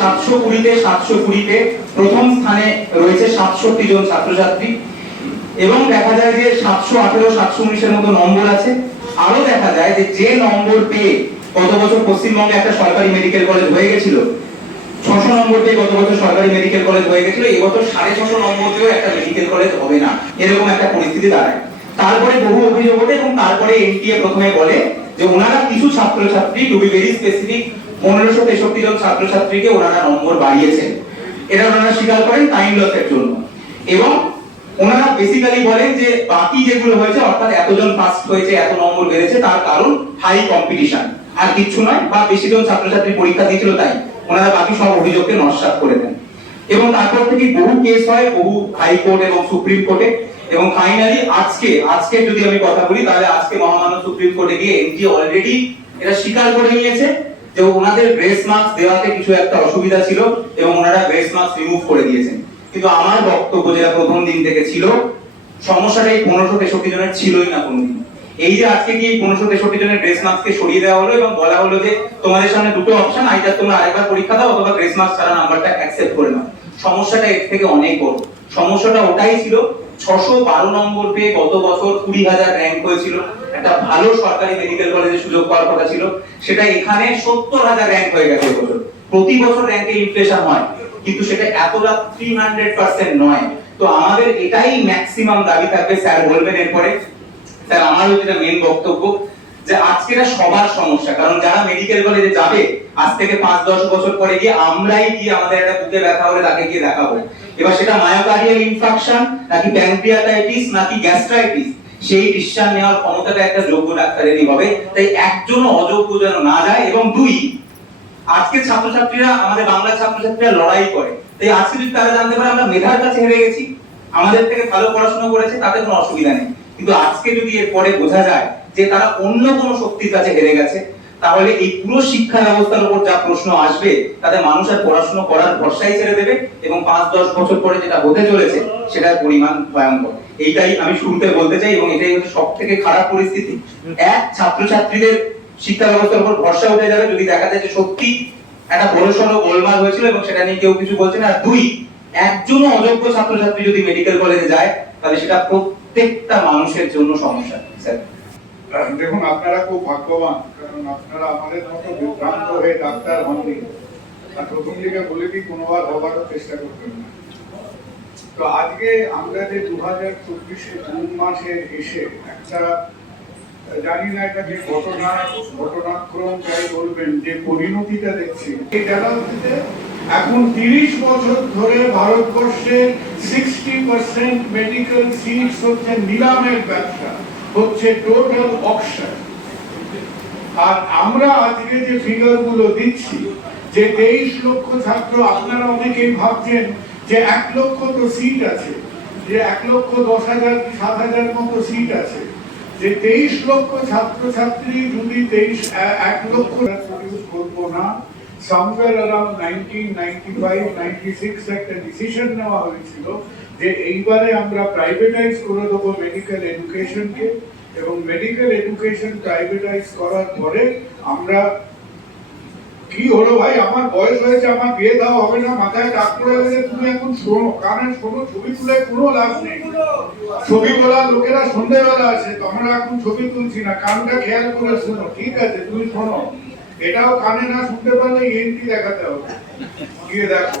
সাতশো কুড়িতে সাতশো কুড়িতে প্রথম স্থানে রয়েছে সাতষট্টি জন ছাত্রছাত্রী। এবং দেখা যায় যে সাতশো আঠেরো, সাতশো উনিশের মতো নম্বর আছে। দেখা যায় যে যে নম্বর পেয়ে গত বছর পশ্চিমবঙ্গে একটা সরকারি মেডিকেল কলেজ হয়ে গেছিল, ছশো নম্বর পেয়ে গত বছর সরকারি মেডিকেল কলেজ হয়ে গেছিল এবছর সাড়ে ছশো নম্বর পেয়েও একটা মেডিকেল কলেজ হবে না। এরকম একটা পরিস্থিতি দাঁড়ায়। তারপরে বহু অভিযোগ ওঠে এবং তারপরে এনটিএ প্রথমে বলে যে ওনারা কিছু ছাত্রছাত্রী টু বি ভেরি স্পেসিফিক পনেরোশো তেষট্টি জন ছাত্রছাত্রীকে ওনারা নম্বর বাড়িয়েছেন। এটা ওনারা স্বীকার করেন টাইম লসের জন্য। এবং ওনারা বেসিক্যালি বলেন যে বাকি যেগুলো হয়েছে, অর্থাৎ এতজন ফার্স্ট হয়েছে, এত নম্বর বেড়েছে, তার কারণ হাই কম্পিটিশন আর কিচ্ছু নয়, বা বেশি জন ছাত্রছাত্রী পরীক্ষা দিয়েছিল তাই। ওনারা বাকি সব অভিযোগকে নস্বাত করে দেন। এবং তারপর থেকে বহু কেস হয়, বহু হাইকোর্ট এবং সুপ্রিম কোর্টে এবং ফাইনালি আজকে আজকে যদি আমি কথা বলি, তাহলে আজকে মহামান্য সুপ্রিম কোর্টে গিয়ে এনজিও অলরেডি এটা স্বীকার করে নিয়েছে। যে ওনাদের গ্রেস মার্কস দেওয়াতে কিছু একটা অসুবিধা ছিল এবং ওনারা গ্রেস মার্কস রিমুভ করে দিয়েছেন। কিন্তু আমার বক্তব্য যেটা প্রথম দিন থেকে ছিল, সমস্যাটা এই পনেরোশো তেষট্টি জনের ছিলই না কোনোদিন। এই যে আজকে কি পনেরোশো তেষট্টি জনের গ্রেস মার্কসকে সরিয়ে দেওয়া হলো এবং বলা হলো যে তোমাদের সামনে দুটো অপশন আইদার তোমরা আরেকবার পরীক্ষা দাও অথবা গ্রেস মার্কস ছাড়া নাম্বারটা অ্যাকসেপ্ট করে নাও। সমস্যাটা এর থেকে অনেক বড়। সমস্যাটা ওটাই ছিল ছশো বারো নম্বর পেয়ে গত বছর কুড়ি হাজার র্যাঙ্ক হয়েছিল। একটা ভালো সরকারি মেডিকেল কলেজে সুযোগ পাওয়ার কথা ছিল। সেটা এখানে সত্তর হাজার র্যাঙ্ক হয়ে গেছে এবছর প্রতি বছর র্যাঙ্কে ইনফ্লেশন হয়। কিন্তু সেটা এতটা থ্রি হান্ড্রেড পার্সেন্ট নয়। তো আমাদের এটাই ম্যাক্সিমাম দাবি থাকবে, স্যার বলবেন এরপরে। স্যার, আমারও যেটা মেন বক্তব্য যে আজকে এটা সবার সমস্যা, কারণ যারা মেডিকেল কলেজে যাবে, আজ থেকে পাঁচ, দশ বছর পরে গিয়ে আমরাই গিয়ে আমাদের একটা বুকে ব্যথা হলে তাকে গিয়ে দেখাবো। এবার সেটা মায়োকার্ডিয়াল ইনফাকশন নাকি প্যানক্রিয়াটাইটিস নাকি গ্যাস্ট্রাইটিস সেই ডিসিশন নেওয়ার ক্ষমতাটা একটা যোগ্য ডাক্তারেরই হবে। তাই একজনও অযোগ্য যেন না যায়, এবং দুই, আজকে ছাত্রছাত্রীরা, আমাদের বাংলা ছাত্রছাত্রীরা লড়াই করে। তাই আজকে যদি তারা জানতে পারে, আমরা মেধার কাছে হেরে গেছি। আমাদের থেকে ভালো পড়াশোনা করেছে, তাতে কোনো অসুবিধা নেই। কিন্তু আজকে যদি এর পরে বোঝা যায় যে তারা অন্য কোনো শক্তির কাছে হেরে গেছে, তাহলে এই পুরো শিক্ষা ব্যবস্থার উপর যা প্রশ্ন আসবে, তাতে মানুষ আর পড়াশোনা করার ভরসাই ছেড়ে দেবে এবং পাঁচ দশ বছর পরে যেটা হতে চলেছে, সেটার পরিমাণ ভয়ঙ্কর। এইটাই আমি শুরুতে বলতে চাই এবং এটাই হচ্ছে সব থেকে খারাপ পরিস্থিতি। এক, ছাত্রছাত্রীদের শিক্ষা ব্যবস্থার উপর ভরসা উঠে যাবে যদি দেখা যায় যে সত্যি একটা বড় সড়ো গোলমাল হয়েছিল এবং সেটা নিয়ে কেউ কিছু বলছে না। দুই, একজনও অযোগ্য ছাত্রছাত্রী যদি মেডিকেল কলেজে যায়, তাহলে সেটা প্রত্যেকটা মানুষের জন্য সমস্যা দেখুন, আপনারা খুব ভাগ্যবান, কারণ আপনারা আমাদের মতো বিভ্রান্ত হয়ে ডাক্তার হননি। আর প্রথম দিকে বলে দিই কোনোবার হবারও চেষ্টা করবেন না। তো আজকে আমরা যে দু হাজার চব্বিশে জুন মাসে এসে একটা, জানি না এটাকে ঘটনা, ঘটনাক্রম যাই বলবেন, যে পরিণতিটা দেখছি এই হচ্ছে এখন তিরিশ বছর ধরে ভারতবর্ষে সিক্সটি পার্সেন্ট মেডিকেল সিটস হচ্ছে নিলামের ব্যবসা, হচ্ছে টোটাল অকশন আর আমরা আজকে যে ফিগারগুলো দিচ্ছি, যে তেইশ লক্ষ ছাত্র, আপনারা অনেকেই ভাবছেন যে এক লক্ষ তো সিট আছে, যে এক লক্ষ দশ হাজার সাত হাজার মতো সিট আছে, যে তেইশ লক্ষ ছাত্রছাত্রী যদি তেইশ এক লক্ষ করব না। অ্যারাউন্ড নাইনটিন নাইনটি ফাইভ একটা ডিসিশন নেওয়া হয়েছিল যে এইবারে আমরা প্রাইভেটাইজ করে দেবো মেডিকেল এডুকেশনকে এবং মেডিকেল এডুকেশন প্রাইভেটাইজ করার পরে আমরা কি হলো ভাই? আমার বয়স হয়েছে, আমার বিয়ে দেওয়া হবে না, মাথায় টাক পড়ে গেলে তুমি এখন শোনো কারণ শোনো, ছবি তুলে কোনো লাভ নেই। ছবি তোলার লোকেরা সন্ধ্যেবেলা আসে তো আমরা এখন ছবি তুলছি না, কানটা খেয়াল করে শোনো, ঠিক আছে, তুমি শোনো। এটাও কানে না শুনতে পারলে এনটি দেখাতে হবে। গিয়ে দেখো।